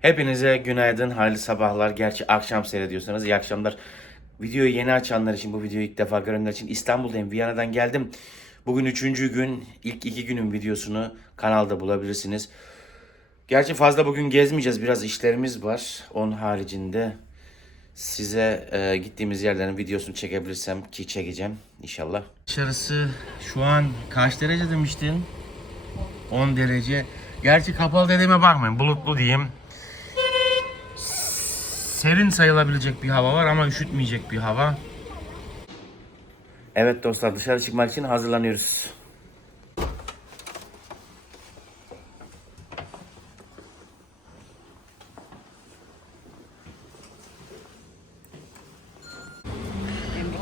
Hepinize günaydın, hayırlı sabahlar. Gerçi akşam seyrediyorsanız iyi akşamlar. Videoyu yeni açanlar için, bu videoyu ilk defa görenler için İstanbul'dayım, Viyana'dan geldim. Bugün üçüncü gün, ilk iki günün videosunu kanalda bulabilirsiniz. Gerçi fazla bugün gezmeyeceğiz, biraz işlerimiz var. Onun haricinde size e, gittiğimiz yerlerin videosunu çekebilirsem ki çekeceğim inşallah. Dışarısı şu an kaç derece demiştin? 10 derece. Gerçi kapalı dediğime bakmayın. Bulutlu diyeyim. Serin sayılabilecek bir hava var ama üşütmeyecek bir hava. Evet dostlar dışarı çıkmak için hazırlanıyoruz.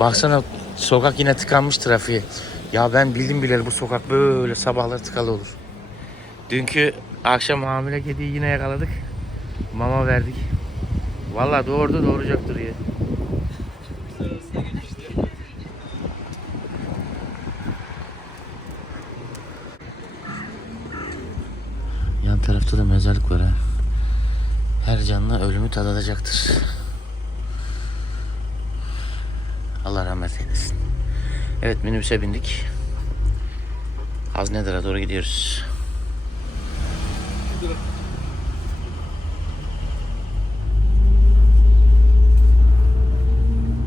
Baksana sokak yine tıkanmış trafiğe. Ya ben bildim bileli bu sokak böyle sabahları tıkalı olur. Dünkü akşam hamile kediyi yine yakaladık. Mama verdik. Vallahi doğurdu doğuracaktır ya. Yan tarafta da mezarlık var ha. Her canlı ölümü tadacaktır. Allah rahmet eylesin. Evet minibüse bindik. Haznedar'a doğru gidiyoruz.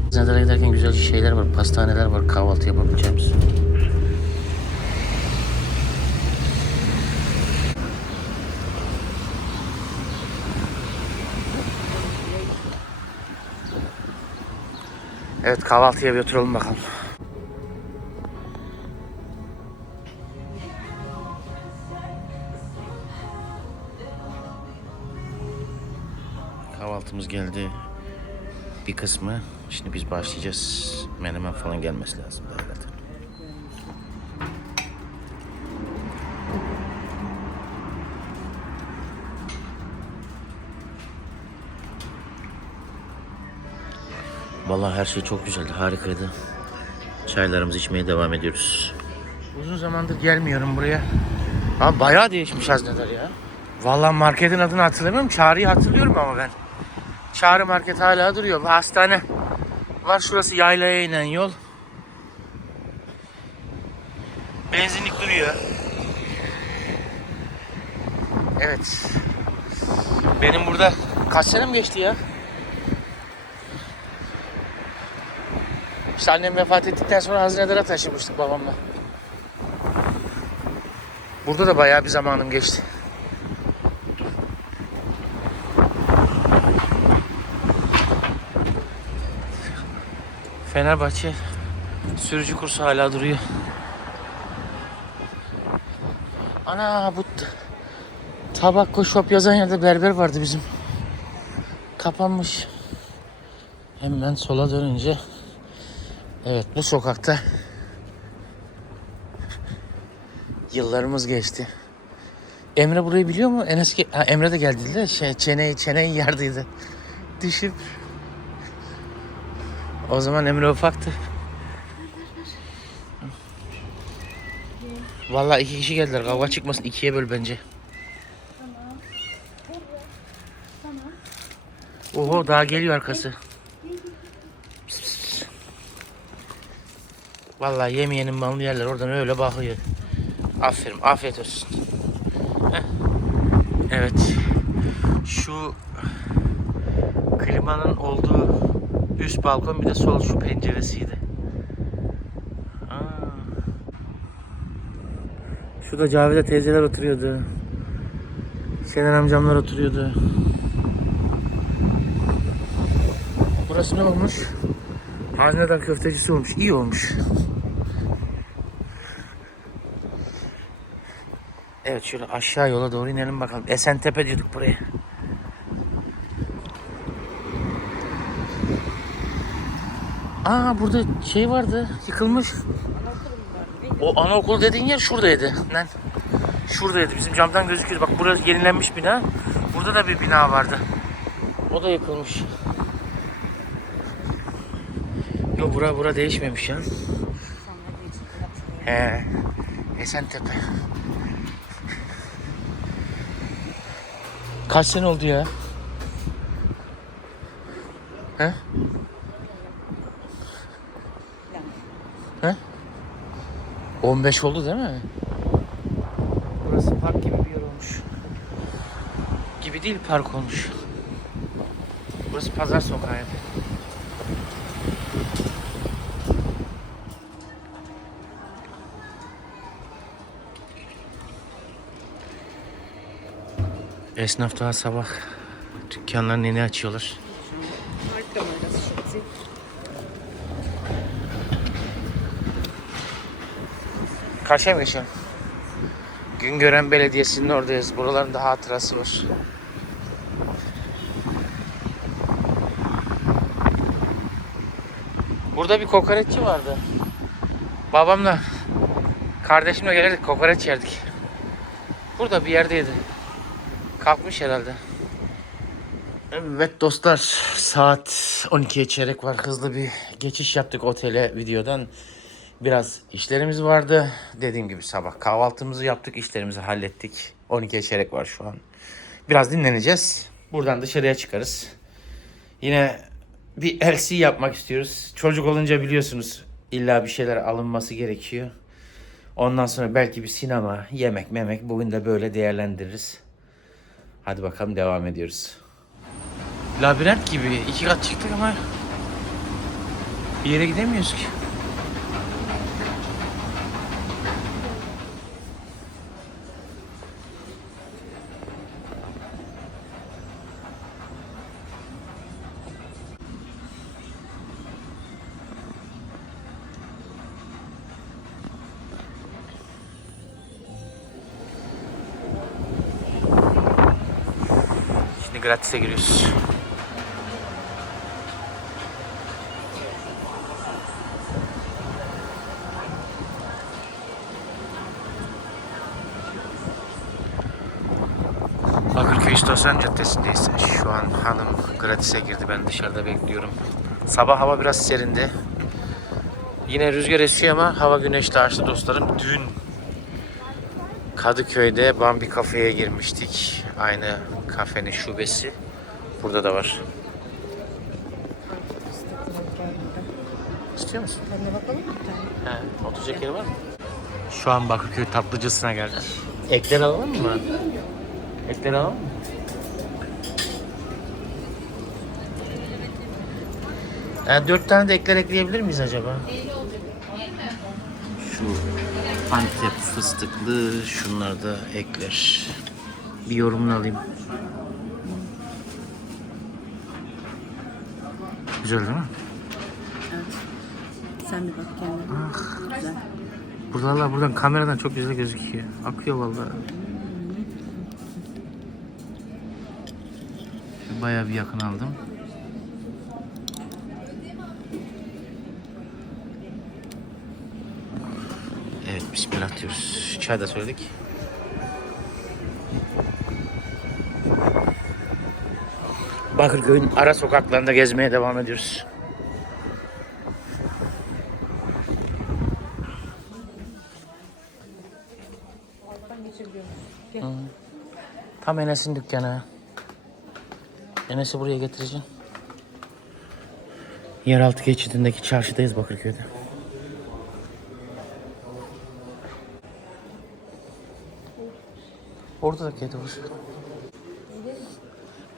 Haznedar'a giderken güzel şeyler var, pastaneler var, kahvaltı yapabileceğimiz. Evet kahvaltıya bir oturalım bakalım. Kahvaltımız geldi. Bir kısmı. Şimdi biz başlayacağız. Menemen falan gelmesi lazım. Vallahi her şey çok güzeldi, harikaydı. Çaylarımızı içmeye devam ediyoruz. Uzun zamandır gelmiyorum buraya. Ama bayağı değişmiş hazneler ya. Vallahi marketin adını hatırlamıyorum. Çağrı'yı hatırlıyorum ama ben. Çağrı market hala duruyor. Hastane var şurası yaylaya inen yol. Benzinlik duruyor. Evet. Benim burada kaç senem geçti ya? İşte annem vefat ettikten sonra Hazinedar'a taşımıştık babamla. Burada da bayağı bir zamanım geçti. Fenerbahçe sürücü kursu hala duruyor. Ana bu Tabakko Shop yazan yerde berber vardı bizim. Kapanmış. Hemen sola dönünce Evet bu sokakta yıllarımız geçti. Emre burayı biliyor mu? En eski ha, Emre de geldi de şey çeneyi çeneyi yardıydı. Düşüp o zaman Emre ufaktı. Vallahi iki kişi geldiler. Kavga çıkmasın. ikiye böl bence. Oho daha geliyor arkası. Vallahi yemeyenin malını yerler. Oradan öyle bakıyor. Aferin. Afiyet olsun. Evet. Şu klimanın olduğu üst balkon bir de sol şu penceresiydi. Aa. Şurada Cavide teyzeler oturuyordu. Şener amcamlar oturuyordu. Burası ne olmuş? Haznedar köftecisi olmuş. İyi olmuş. Evet şöyle aşağı yola doğru inelim bakalım. Esentepe diyorduk buraya. Aa burada şey vardı yıkılmış. O anaokul dediğin yer şuradaydı. Lan. Şuradaydı. Bizim camdan gözüküyordu. Bak burası yenilenmiş bina. Burada da bir bina vardı. O da yıkılmış. Yok bura bura değişmemiş ya. He. Esentepe. Kaç sene oldu ya? He? 15 oldu değil mi? Burası park gibi bir yer olmuş. Gibi değil park olmuş. Burası pazar sokağıydı. Esnaf daha sabah dükkanlarını yeni açıyorlar. Karşıya mı geçelim? Güngören Belediyesi'nin oradayız. Buraların da hatırası var. Burada bir kokoreççi vardı. Babamla kardeşimle gelirdik kokoreç yerdik. Burada bir yerdeydi. Kalkmış herhalde. Evet dostlar saat 12'ye çeyrek var. Hızlı bir geçiş yaptık otele videodan. Biraz işlerimiz vardı. Dediğim gibi sabah kahvaltımızı yaptık, işlerimizi hallettik. 12'ye çeyrek var şu an. Biraz dinleneceğiz. Buradan dışarıya çıkarız. Yine bir LC yapmak istiyoruz. Çocuk olunca biliyorsunuz illa bir şeyler alınması gerekiyor. Ondan sonra belki bir sinema, yemek, memek bugün de böyle değerlendiririz. Hadi bakalım devam ediyoruz. Labirent gibi iki kat çıktık ama bir yere gidemiyoruz ki. Şimdi gratis'e giriyoruz. Bakırköy İstasyon Caddesi'ndeyiz. Şu an hanım gratis'e girdi. Ben dışarıda bekliyorum. Sabah hava biraz serindi. Yine rüzgar esiyor ama hava güneşli açtı dostlarım. Dün Kadıköy'de Bambi Kafe'ye girmiştik. Aynı kafenin şubesi. Burada da var. İstiyor musun? Können wir bakalım bir tane? He, oturacak yeri var mı? Şu an Bakırköy tatlıcısına geldik. Ekler alalım mı? Ekler alalım mı? Yani dört tane de ekler ekleyebilir miyiz acaba? Şu Antep fıstıklı, şunlar da ekler. Bir yorumunu alayım. Güzel değil mi? Evet. Sen bir bak kendine. Güzel. Burada valla buradan kameradan çok güzel gözüküyor. Akıyor vallahi. Bayağı bir yakın aldım. Evet bismillah diyoruz. Çay da söyledik. Bakırköy'ün ara sokaklarında gezmeye devam ediyoruz. Tam Enes'in dükkanı. Enes'i buraya getireceğim. Yeraltı geçidindeki çarşıdayız Bakırköy'de. Orada da kedi var.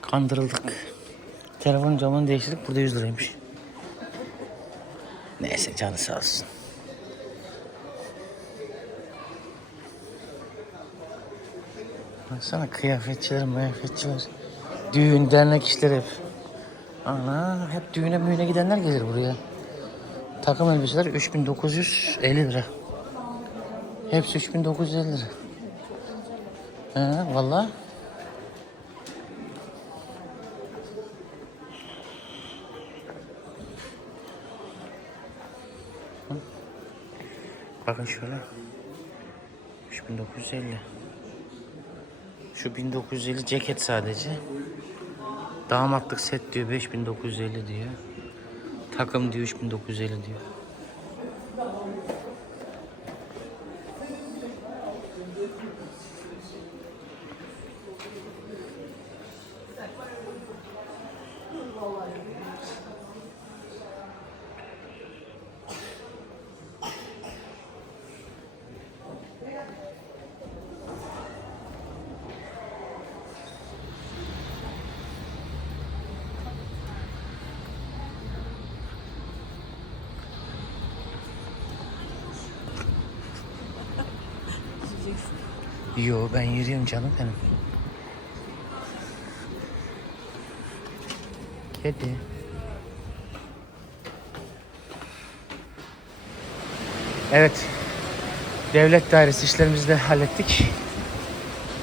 Kandırıldık. Telefon camını değiştirdik. Burada 100 liraymış. Neyse canı sağ olsun. Baksana kıyafetçiler, mıyafetçiler. Düğün, dernek işleri hep. Ana hep düğüne müğüne gidenler gelir buraya. Takım elbiseler 3950 lira. Hepsi 3950 lira. He valla. Bakın şöyle. 3950. Şu 1950 ceket sadece. Damatlık set diyor 5950 diyor. Takım diyor 3950 diyor. Yo ben yürüyorum canım benim. Kedi. Evet. Devlet dairesi işlerimizi de hallettik.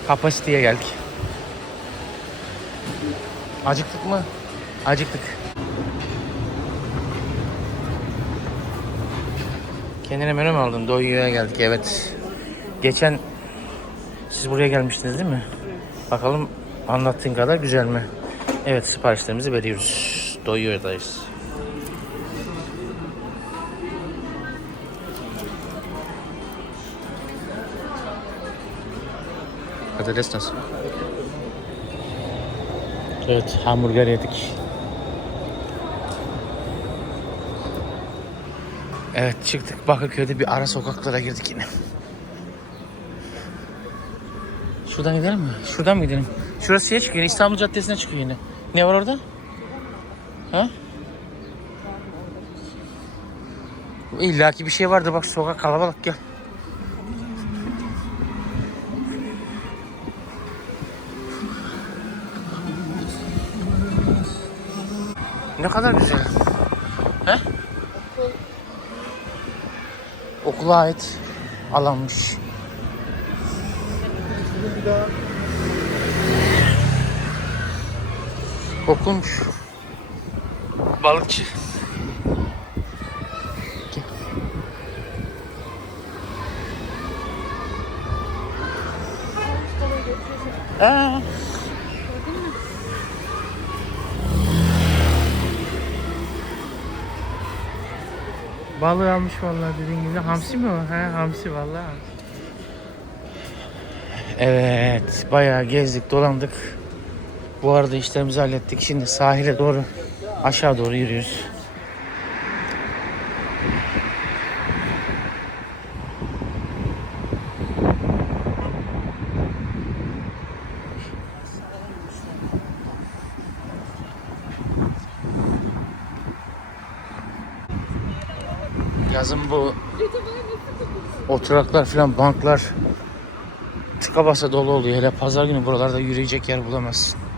Kapasiteye geldik. Acıktık mı? Acıktık. Kendine menü mü aldın? Doyuyor'a geldik evet. Geçen siz buraya gelmiştiniz değil mi? Bakalım anlattığın kadar güzel mi? Evet siparişlerimizi veriyoruz. Doyuyor'dayız. Patates nasıl? Evet hamburger yedik. Evet çıktık Bakırköy'de bir ara sokaklara girdik yine. Şuradan gidelim mi? Şuradan mı gidelim? Şurası şeye çıkıyor. İstanbul Caddesi'ne çıkıyor yine. Ne var orada? Ha? İlla ki bir şey vardı. Bak sokak kalabalık gel. Ne kadar güzel. He? Okula ait alanmış. Okulmuş. Balıkçı. Aa. Balığı almış vallahi dediğin gibi. Hamsi mi o? He, hamsi vallahi. Evet, bayağı gezdik, dolandık. Bu arada işlerimizi hallettik. Şimdi sahile doğru, aşağı doğru yürüyoruz. Yazın bu oturaklar falan banklar tıka basa dolu oluyor. Hele pazar günü buralarda yürüyecek yer bulamazsın.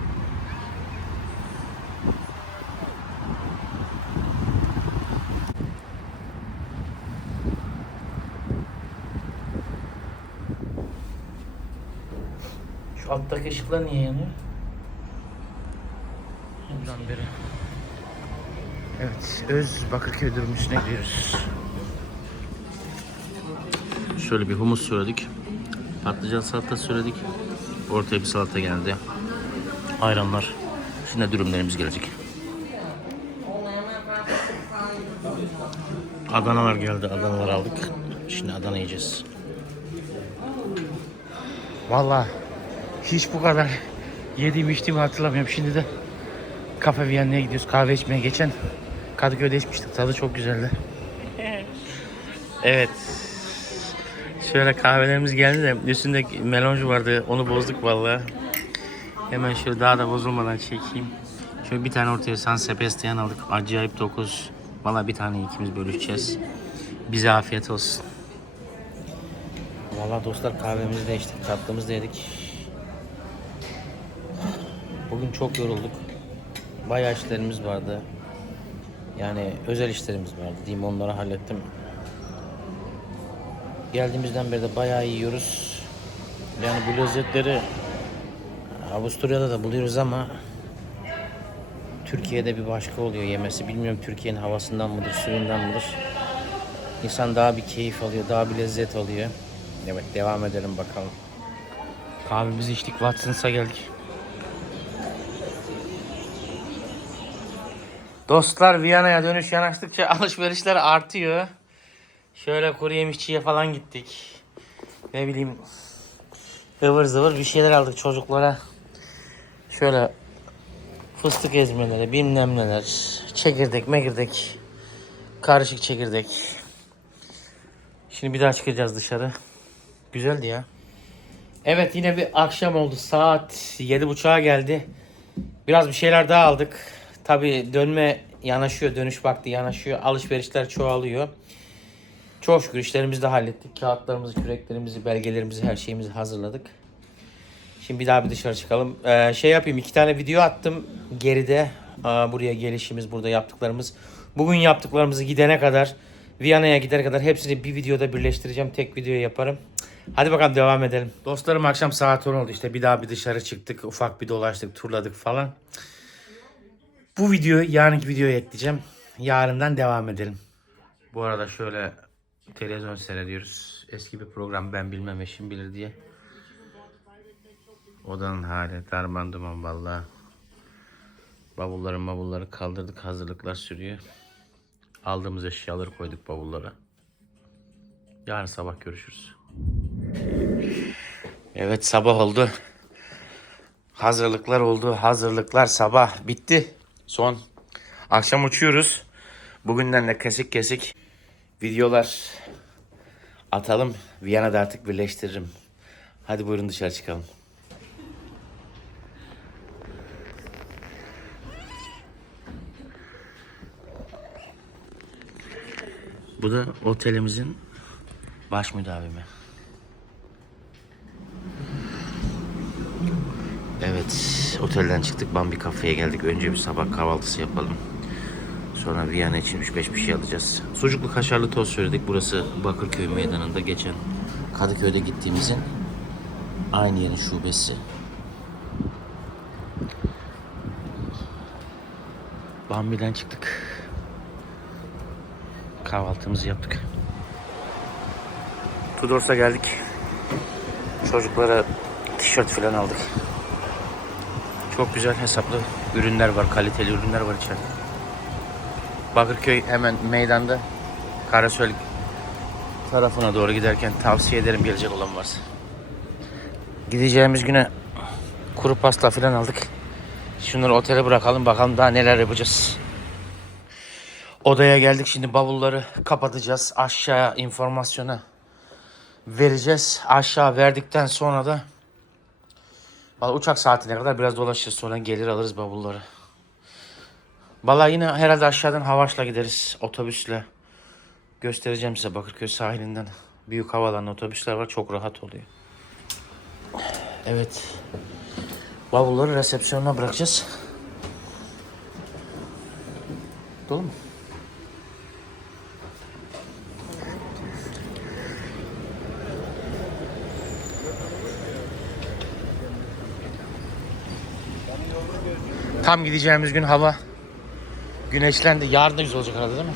Alttaki ışıklar niye yanıyor? Bundan beri. Evet, Öz Bakırköy dürümüsüne gidiyoruz. Şöyle bir humus söyledik. Patlıcan salata söyledik. Ortaya bir salata geldi. Ayranlar. Şimdi dürümlerimiz gelecek. Adanalar geldi. Adanalar aldık. Şimdi Adana yiyeceğiz. Vallahi hiç bu kadar yediğim içtiğimi hatırlamıyorum. Şimdi de Kafe Viyana'ya gidiyoruz. Kahve içmeye geçen Kadıköy'de içmiştik. Tadı çok güzeldi. Evet. Şöyle kahvelerimiz geldi de üstünde meloncu vardı. Onu bozduk vallahi. Hemen şöyle daha da bozulmadan çekeyim. Şöyle bir tane ortaya San Sebastian aldık. Acayip dokuz. Vallahi bir tane ikimiz bölüşeceğiz. Bize afiyet olsun. Vallahi dostlar kahvemizi de içtik. Tatlımızı da yedik. Bugün çok yorulduk. Bayağı işlerimiz vardı. Yani özel işlerimiz vardı diyeyim onları hallettim. Geldiğimizden beri de bayağı yiyoruz. Yani bu lezzetleri Avusturya'da da buluyoruz ama Türkiye'de bir başka oluyor yemesi. Bilmiyorum Türkiye'nin havasından mıdır, suyundan mıdır? İnsan daha bir keyif alıyor, daha bir lezzet alıyor. Evet devam edelim bakalım. Kahvemizi içtik, Watson's'a geldik. Dostlar Viyana'ya dönüş yanaştıkça alışverişler artıyor. Şöyle kuru yemişçiye falan gittik. Ne bileyim ıvır zıvır bir şeyler aldık çocuklara. Şöyle Fıstık ezmeleri, bilmem neler. Çekirdek, mekirdek. Karışık çekirdek. Şimdi bir daha çıkacağız dışarı. Güzeldi ya. Evet yine bir akşam oldu. Saat yedi buçuğa geldi. Biraz bir şeyler daha aldık. Tabi dönme yanaşıyor, dönüş vakti yanaşıyor. Alışverişler çoğalıyor. Çok şükür işlerimizi de hallettik. Kağıtlarımızı, küreklerimizi, belgelerimizi, her şeyimizi hazırladık. Şimdi bir daha bir dışarı çıkalım. Ee, şey yapayım iki tane video attım geride. Aa, buraya gelişimiz, burada yaptıklarımız. Bugün yaptıklarımızı gidene kadar, Viyana'ya gidene kadar hepsini bir videoda birleştireceğim. Tek video yaparım. Hadi bakalım devam edelim. Dostlarım akşam saat 10 oldu işte. Bir daha bir dışarı çıktık. Ufak bir dolaştık, turladık falan. Bu videoyu yarınki videoya ekleyeceğim. Yarından devam edelim. Bu arada şöyle televizyon seyrediyoruz. Eski bir program ben bilmem eşim bilir diye. Odanın hali darman duman valla. Bavulları kaldırdık hazırlıklar sürüyor. Aldığımız eşyaları koyduk bavullara. Yarın sabah görüşürüz. Evet sabah oldu. Hazırlıklar oldu. Hazırlıklar sabah bitti. Son. Akşam uçuyoruz. Bugünden de kesik kesik videolar atalım. Viyana'da artık birleştiririm. Hadi buyurun dışarı çıkalım. Bu da otelimizin baş müdavimi. Evet, otelden çıktık. Bambi kafeye geldik. Önce bir sabah kahvaltısı yapalım. Sonra Viyana için 3-5 bir şey alacağız. Sucuklu kaşarlı tost söyledik. Burası Bakırköy meydanında geçen Kadıköy'de gittiğimizin aynı yerin şubesi. Bambi'den çıktık. Kahvaltımızı yaptık. Tudors'a geldik. Çocuklara tişört falan aldık. Çok güzel hesaplı ürünler var, kaliteli ürünler var içeride. Bakırköy hemen meydanda. Karasöl tarafına doğru giderken tavsiye ederim gelecek olan varsa. Gideceğimiz güne kuru pasta falan aldık. Şunları otele bırakalım bakalım daha neler yapacağız. Odaya geldik şimdi bavulları kapatacağız. Aşağı informasyona vereceğiz. Aşağı verdikten sonra da Vallahi uçak saatine kadar biraz dolaşırız. Sonra gelir alırız bavulları. Vallahi yine herhalde aşağıdan Havaş'la gideriz. Otobüsle. Göstereceğim size Bakırköy sahilinden. Büyük havalan otobüsler var. Çok rahat oluyor. Evet. Bavulları resepsiyonuna bırakacağız. Dolu mu? Tam gideceğimiz gün hava güneşlendi. Yarın da güzel olacak herhalde değil mi?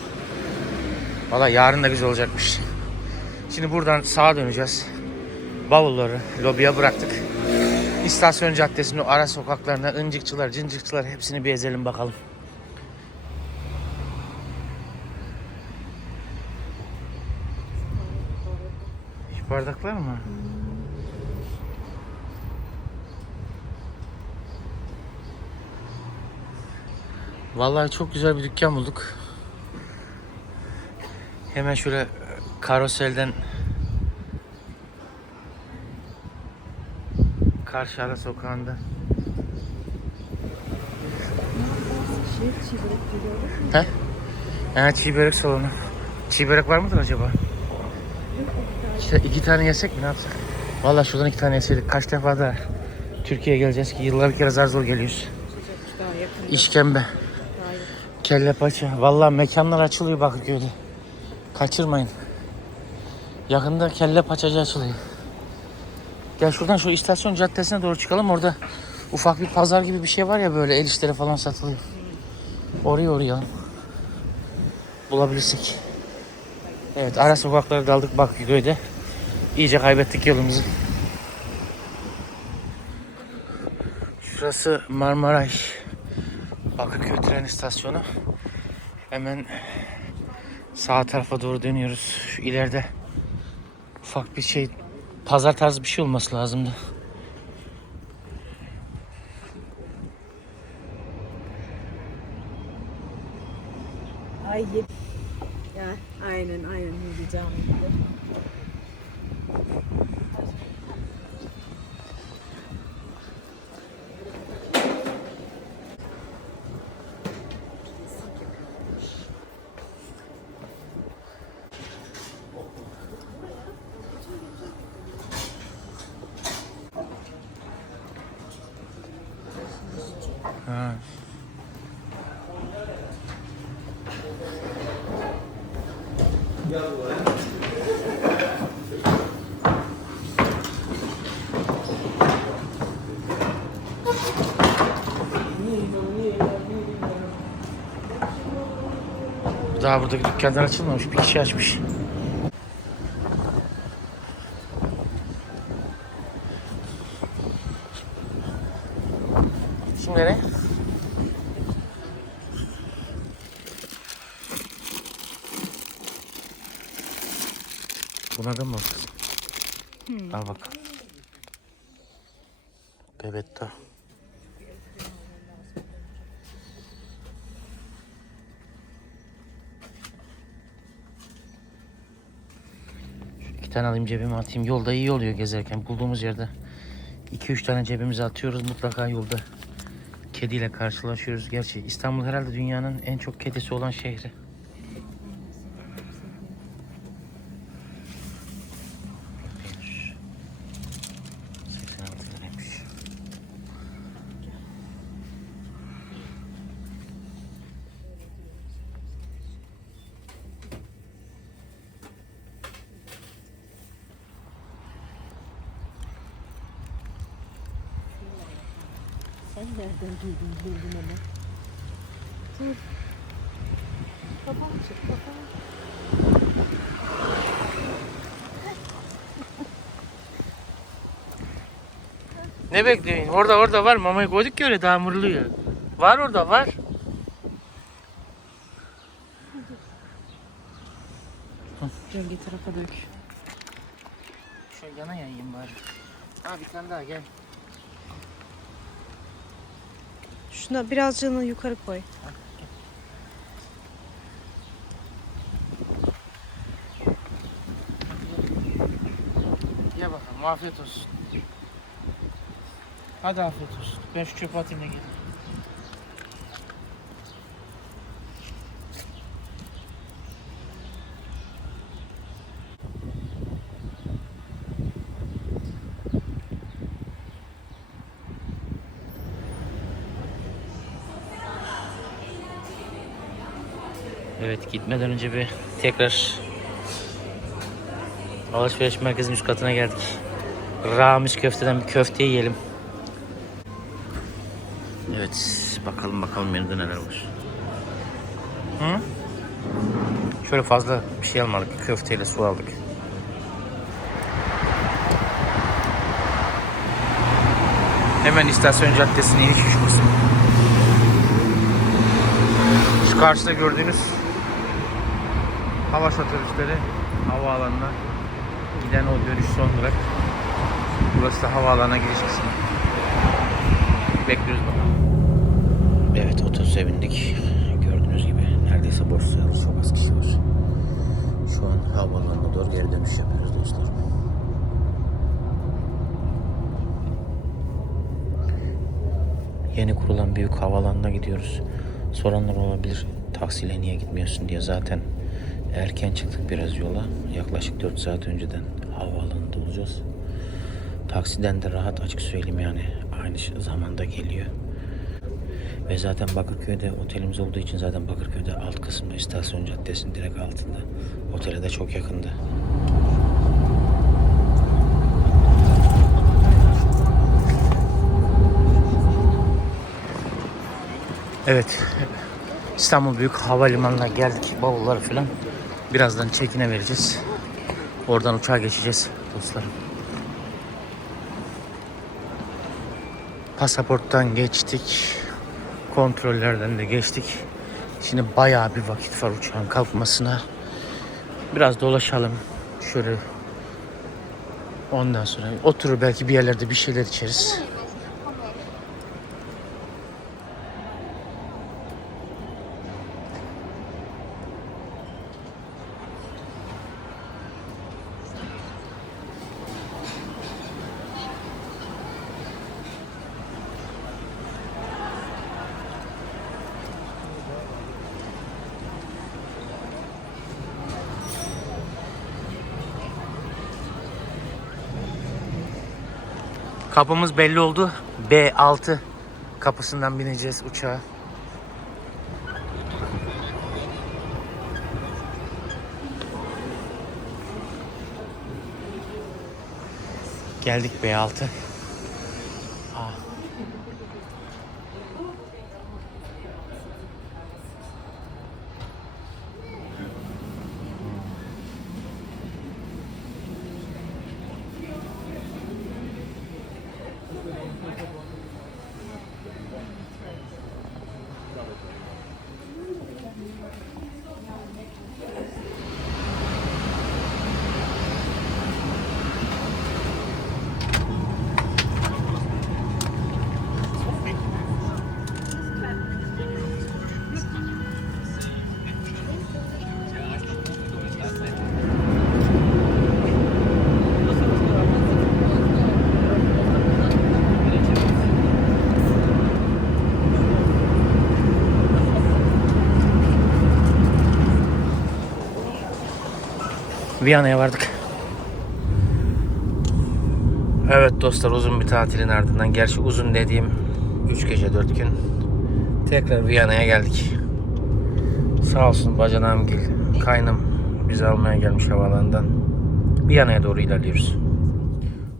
Valla yarın da güzel olacakmış. Şimdi buradan sağa döneceğiz. Bavulları lobiye bıraktık. İstasyon Caddesi'nin ara sokaklarına ıncıkçılar, cincikçılar hepsini bir ezelim bakalım. Bardaklar mı? Vallahi çok güzel bir dükkan bulduk. Hemen şöyle e, karoselden karşı ara sokağında. He? Ha, çiğ börek salonu. Çiğ börek var mıdır acaba? İşte iki tane yesek mi ne yapsak? Vallahi şuradan iki tane yeseydik. Kaç defa da Türkiye'ye geleceğiz ki yıllar bir kere zar zor geliyoruz. İşkembe. Kelle paça. Vallahi mekanlar açılıyor Bakırköy'de. Kaçırmayın. Yakında kelle paçacı açılıyor. Gel şuradan şu istasyon caddesine doğru çıkalım. Orada ufak bir pazar gibi bir şey var ya böyle el işleri falan satılıyor. Oraya uğrayalım. Bulabilirsek. Evet ara sokaklara daldık Bakırköy'de. İyice kaybettik yolumuzu. Şurası Marmaray. Bakırköy tren istasyonu. Hemen sağ tarafa doğru dönüyoruz. Şu ileride ufak bir şey pazar tarzı bir şey olması lazımdı. Ay ya aynen aynen yiyeceğim. Daha buradaki dükkanlar açılmamış. Bir kişi açmış. Şimdi nereye? Buna da mı bakıyorsun? Al bak. Bebetta. Tane alayım cebime atayım. Yolda iyi oluyor gezerken. Bulduğumuz yerde 2-3 tane cebimize atıyoruz. Mutlaka yolda kediyle karşılaşıyoruz. Gerçi İstanbul herhalde dünyanın en çok kedisi olan şehri. Bir, 86 liraymış. Sen nereden duydun buldun ama? Dur. Babam çık babam. Ne bekliyorsun? Orada orada var. Mamayı koyduk ya öyle daha mırlıyor. Var orada var. Gölge tarafa dök. Şöyle yana yayayım bari. Ha bir tane daha gel. Şuna birazcığını yukarı koy. Ye bakalım afiyet olsun. Hadi afiyet olsun. Ben şu çöpe atayım da geleyim. Evet gitmeden önce bir tekrar alışveriş merkezinin üst katına geldik. Ramiz köfteden bir köfte yiyelim. Evet bakalım bakalım menüde neler var. Hı? Şöyle fazla bir şey almadık. Köfteyle su aldık. Hemen istasyon caddesinin iniş kısmı. Şu karşıda gördüğünüz hava otobüsleri havaalanına giden o dönüş son durak. Burası da havaalanına giriş kısmı. Bekliyoruz bakalım. Evet otobüse bindik. Gördüğünüz gibi neredeyse boş sayılır. Çok az kişi var. Şu an havaalanına doğru geri dönüş yapıyoruz dostlar. Yeni kurulan büyük havaalanına gidiyoruz. Soranlar olabilir taksiyle niye gitmiyorsun diye zaten erken çıktık biraz yola. Yaklaşık 4 saat önceden havaalanında olacağız. Taksiden de rahat açık söyleyeyim yani aynı zamanda geliyor. Ve zaten Bakırköy'de otelimiz olduğu için zaten Bakırköy'de alt kısımda istasyon caddesinin direkt altında. Otele de çok yakında. Evet. İstanbul Büyük Havalimanı'na geldik. Bavulları falan. Birazdan çekine vereceğiz. Oradan uçağa geçeceğiz dostlarım. Pasaporttan geçtik. Kontrollerden de geçtik. Şimdi bayağı bir vakit var uçağın kalkmasına. Biraz dolaşalım. Şöyle ondan sonra oturur belki bir yerlerde bir şeyler içeriz. Kapımız belli oldu. B6 kapısından bineceğiz uçağa. Geldik B6. Viyana'ya vardık. Evet dostlar uzun bir tatilin ardından gerçi uzun dediğim 3 gece 4 gün tekrar Viyana'ya geldik. Sağ olsun bacanağım gil, kaynım bizi almaya gelmiş havalandan Viyana'ya doğru ilerliyoruz.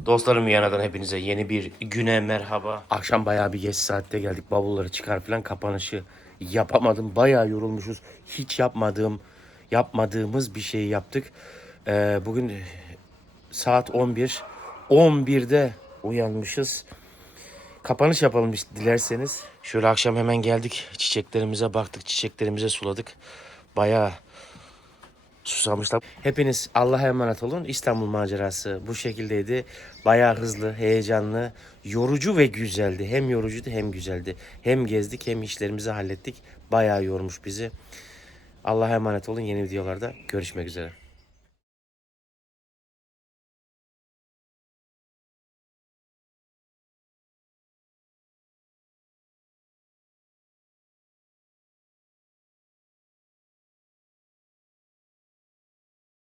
Dostlarım Viyana'dan hepinize yeni bir güne merhaba. Akşam bayağı bir geç saatte geldik. Bavulları çıkar falan kapanışı yapamadım. Bayağı yorulmuşuz. Hiç yapmadığım, yapmadığımız bir şeyi yaptık. Ee, bugün saat 11. 11'de uyanmışız. Kapanış yapalım dilerseniz. Şöyle akşam hemen geldik. Çiçeklerimize baktık. Çiçeklerimize suladık. Bayağı susamışlar. Hepiniz Allah'a emanet olun. İstanbul macerası bu şekildeydi. Bayağı hızlı, heyecanlı, yorucu ve güzeldi. Hem yorucuydu hem güzeldi. Hem gezdik hem işlerimizi hallettik. Bayağı yormuş bizi. Allah'a emanet olun. Yeni videolarda görüşmek üzere.